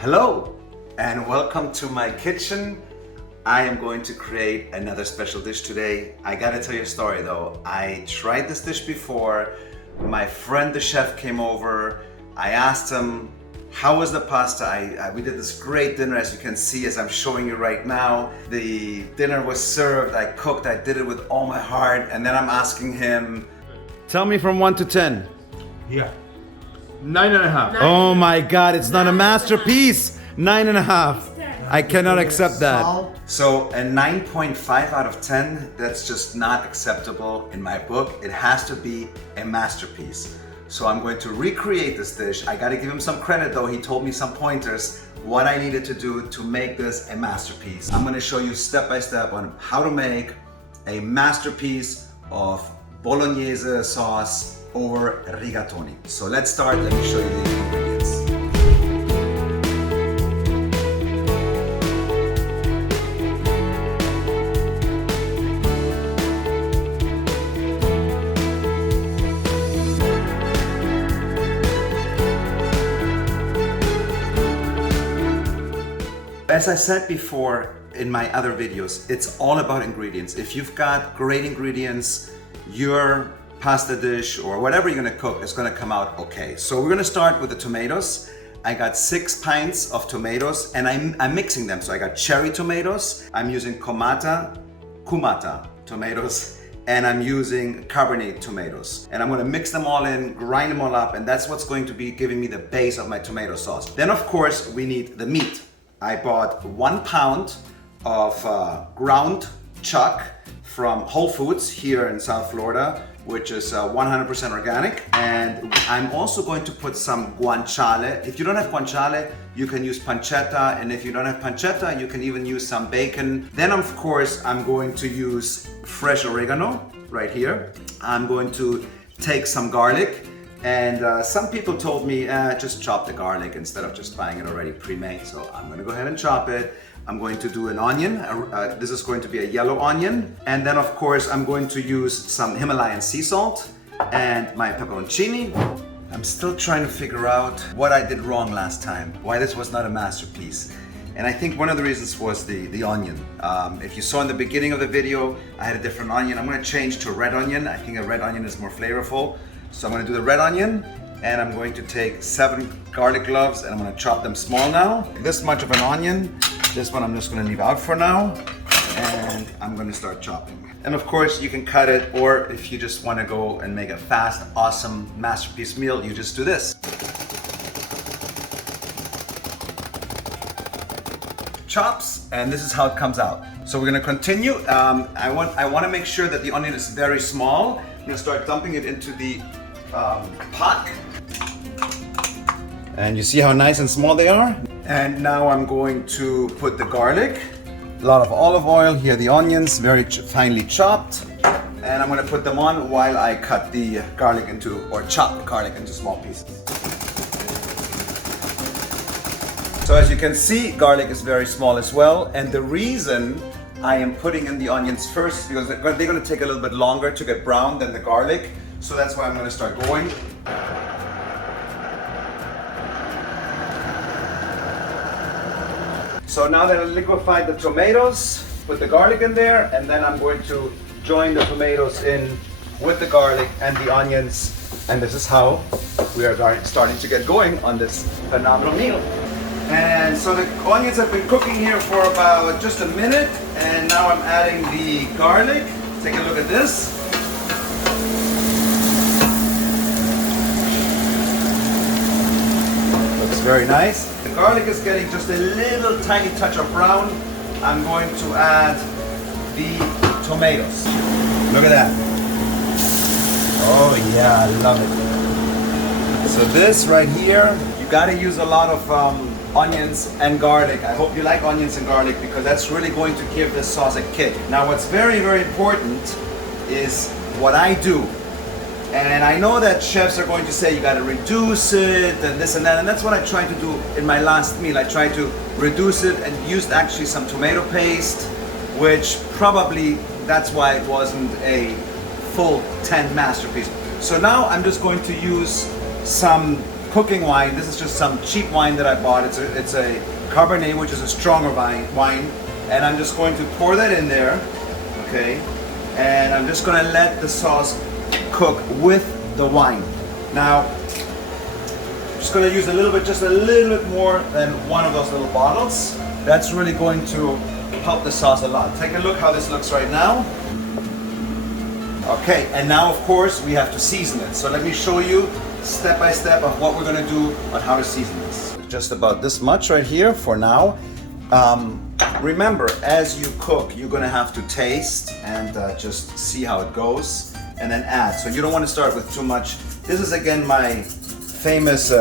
Hello and welcome to my kitchen. I am going to create another special dish today. I gotta tell you a story though. I tried this dish before. My friend the chef came over. I asked him, how was the pasta? We did this great dinner, as you can see, as I'm showing you right now. The dinner was served, I cooked, I did it with all my heart, and then I'm asking him, tell me from 1 to 10. Yeah. 9.5. Oh my God, it's not a masterpiece. 9.5. I cannot accept that. So a 9.5 out of 10, that's just not acceptable in my book. It has to be a masterpiece. So I'm going to recreate this dish. I gotta give him some credit though. He told me some pointers, what I needed to do to make this a masterpiece. I'm gonna show you step by step on how to make a masterpiece of bolognese sauce over rigatoni. So let's start, let me show you the ingredients. As I said before in my other videos, it's all about ingredients. If you've got great ingredients, your pasta dish or whatever you're gonna cook is gonna come out okay. So we're gonna start with the tomatoes. I got 6 pints of tomatoes and I'm mixing them. So I got cherry tomatoes, I'm using kumata tomatoes, and I'm using Cabernet tomatoes. And I'm gonna mix them all in, grind them all up, and that's what's going to be giving me the base of my tomato sauce. Then of course, we need the meat. I bought 1 pound of ground chuck from Whole Foods here in South Florida, which is 100% organic. And I'm also going to put some guanciale. If you don't have guanciale, you can use pancetta. And if you don't have pancetta, you can even use some bacon. Then of course, I'm going to use fresh oregano right here. I'm going to take some garlic. And some people told me, just chop the garlic instead of just buying it already pre-made. So I'm gonna go ahead and chop it. I'm going to do an onion. This is going to be a yellow onion. And then of course, I'm going to use some Himalayan sea salt and my pepperoncini. I'm still trying to figure out what I did wrong last time, why this was not a masterpiece. And I think one of the reasons was the onion. If you saw in the beginning of the video, I had a different onion. I'm gonna change to a red onion. I think a red onion is more flavorful. So I'm gonna do the red onion, and I'm going to take 7 garlic cloves and I'm gonna chop them small now. This much of an onion, this one I'm just gonna leave out for now, and I'm gonna start chopping. And of course you can cut it, or if you just wanna go and make a fast, awesome masterpiece meal, you just do this. Chops, and this is how it comes out. So we're gonna continue. I wanna make sure that the onion is very small. I'm gonna start dumping it into the pot. And you see how nice and small they are? And now I'm going to put the garlic, a lot of olive oil, here the onions, very finely chopped. And I'm gonna put them on while I cut the garlic into, or chop the garlic into small pieces. So as you can see, garlic is very small as well. And the reason I am putting in the onions first because they're going to take a little bit longer to get brown than the garlic. So that's why I'm going to start going. So now that I liquefied the tomatoes, put the garlic in there, and then I'm going to join the tomatoes in with the garlic and the onions. And this is how we are starting to get going on this phenomenal meal. And so the onions have been cooking here for about just a minute, and now I'm adding the garlic. Take a look at this. Looks very nice. The garlic is getting just a little tiny touch of brown. I'm going to add the tomatoes. Look at that. Oh yeah, I love it. So this right here, you gotta use a lot of onions and garlic. I hope you like onions and garlic because that's really going to give this sauce a kick. Now what's very, very important is what I do. And I know that chefs are going to say you gotta reduce it and this and that, and that's what I tried to do in my last meal. I tried to reduce it and used actually some tomato paste, which probably that's why it wasn't a full 10 masterpiece. So now I'm just going to use some cooking wine. This is just some cheap wine that I bought. It's a Cabernet, which is a stronger wine. And I'm just going to pour that in there, okay? And I'm just gonna let the sauce cook with the wine. Now, I'm just gonna use just a little bit more than one of those little bottles. That's really going to help the sauce a lot. Take a look how this looks right now. Okay, and now of course we have to season it. So let me show you step by step of what we're gonna do on how to season this. Just about this much right here for now. Remember, as you cook, you're gonna have to taste and just see how it goes and then add. So you don't wanna start with too much. This is again my famous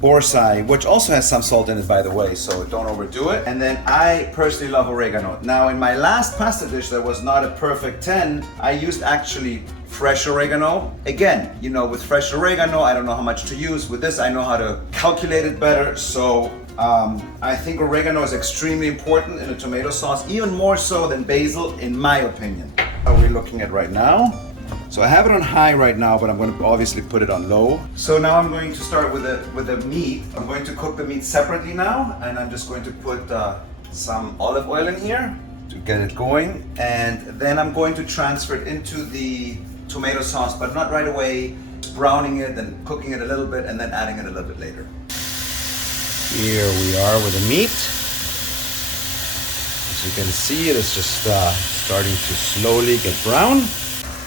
borsai, which also has some salt in it, by the way, so don't overdo it. And then I personally love oregano. Now, in my last pasta dish that was not a perfect 10, I used actually fresh oregano. Again, you know, with fresh oregano, I don't know how much to use. With this, I know how to calculate it better. So I think oregano is extremely important in a tomato sauce, even more so than basil, in my opinion. How are we looking at right now? So I have it on high right now, but I'm going to obviously put it on low. So now I'm going to start with the meat. I'm going to cook the meat separately now, and I'm just going to put some olive oil in here to get it going. And then I'm going to transfer it into the tomato sauce, but not right away. Browning it and cooking it a little bit and then adding it a little bit later. Here we are with the meat. As you can see, it is just starting to slowly get brown.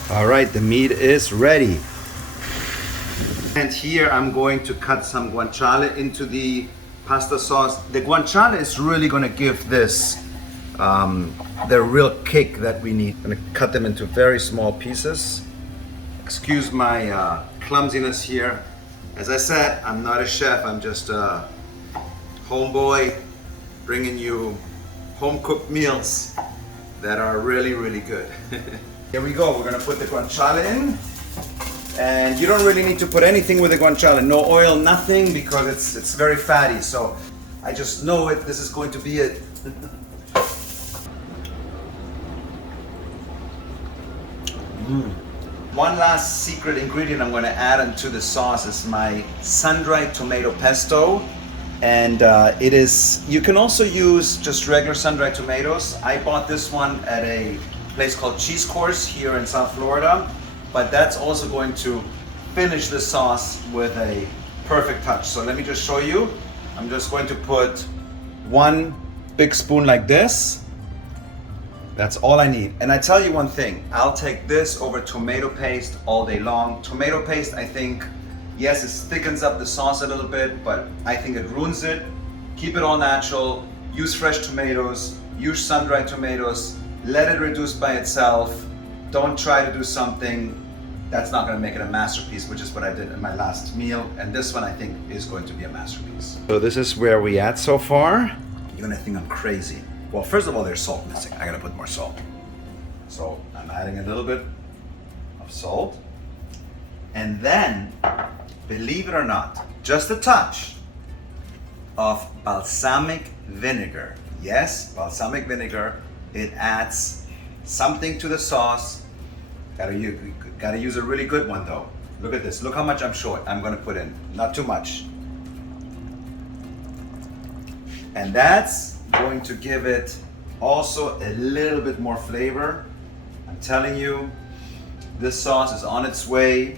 All right, the meat is ready. And here I'm going to cut some guanciale into the pasta sauce. The guanciale is really gonna give this the real kick that we need. I'm gonna cut them into very small pieces. Excuse my clumsiness here. As I said, I'm not a chef, I'm just a homeboy bringing you home-cooked meals that are really, really good. Here we go, we're gonna put the guanciale in. And you don't really need to put anything with the guanciale, no oil, nothing, because it's very fatty. So I just know it, this is going to be it. One last secret ingredient I'm gonna add into the sauce is my sun-dried tomato pesto. And it is, you can also use just regular sun-dried tomatoes. I bought this one at a place called Cheese Course here in South Florida, but that's also going to finish the sauce with a perfect touch. So let me just show you. I'm just going to put one big spoon like this. That's all I need. And I tell you one thing, I'll take this over tomato paste all day long. Tomato paste, I think, yes, it thickens up the sauce a little bit, but I think it ruins it. Keep it all natural, use fresh tomatoes, use sun-dried tomatoes, let it reduce by itself. Don't try to do something that's not gonna make it a masterpiece, which is what I did in my last meal. And this one I think is going to be a masterpiece. So this is where we at so far. You're gonna think I'm crazy. Well, first of all, there's salt missing. I gotta put more salt. So I'm adding a little bit of salt. And then, believe it or not, just a touch of balsamic vinegar. Yes, balsamic vinegar. It adds something to the sauce. Gotta use a really good one though. Look at this. Look how much I'm gonna put in. Not too much. And that's going to give it also a little bit more flavor. I'm telling you, this sauce is on its way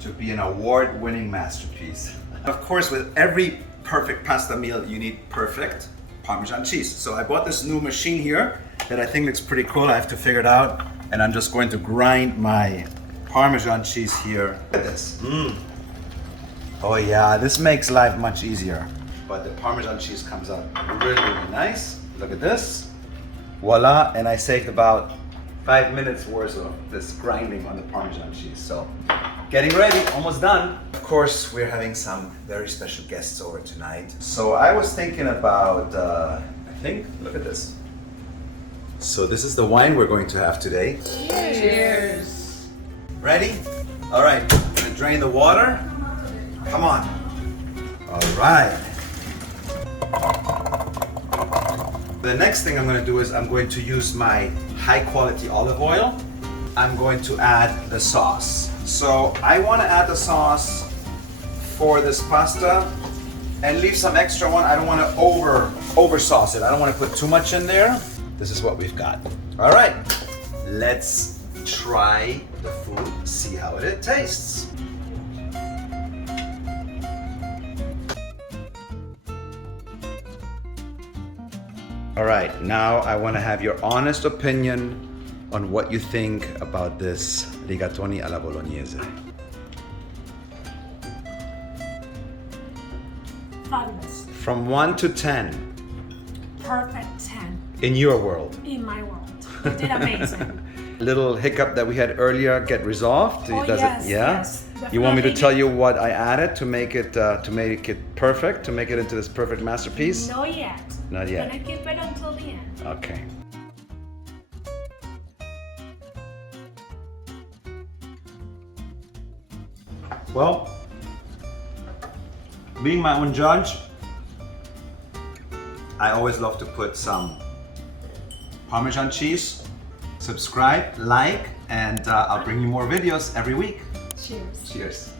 to be an award-winning masterpiece. Of course, with every perfect pasta meal, you need perfect Parmesan cheese. So I bought this new machine here that I think looks pretty cool. I have to figure it out. And I'm just going to grind my Parmesan cheese here. Look at this. Oh yeah, this makes life much easier. But the Parmesan cheese comes out really, really nice. Look at this. Voila, and I saved about 5 minutes worth of this grinding on the Parmesan cheese. So getting ready, almost done. Of course, we're having some very special guests over tonight. So I was thinking about, look at this. So this is the wine we're going to have today. Cheers! Ready? All right, I'm gonna drain the water. Come on. All right. The next thing I'm gonna do is I'm going to use my high quality olive oil. I'm going to add the sauce. So I wanna add the sauce for this pasta and leave some extra one. I don't want to over sauce it. I don't want to put too much in there. This is what we've got. All right, let's try the food, see how it tastes. All right, now I want to have your honest opinion on what you think about this rigatoni alla bolognese. Fabulous. From 1 to 10, Perfect 10 in your world. in my world. You did amazing. Little hiccup that we had earlier get resolved. Oh, Does yes, it? Yeah. yes, You want me to definitely. tell you what I added to make it perfect, to make it into this perfect masterpiece? Not yet. Not yet. Gonna keep it until the end. Okay. Well, being my own judge, I always love to put some Parmesan cheese. Subscribe, like, and I'll bring you more videos every week. Cheers. Cheers.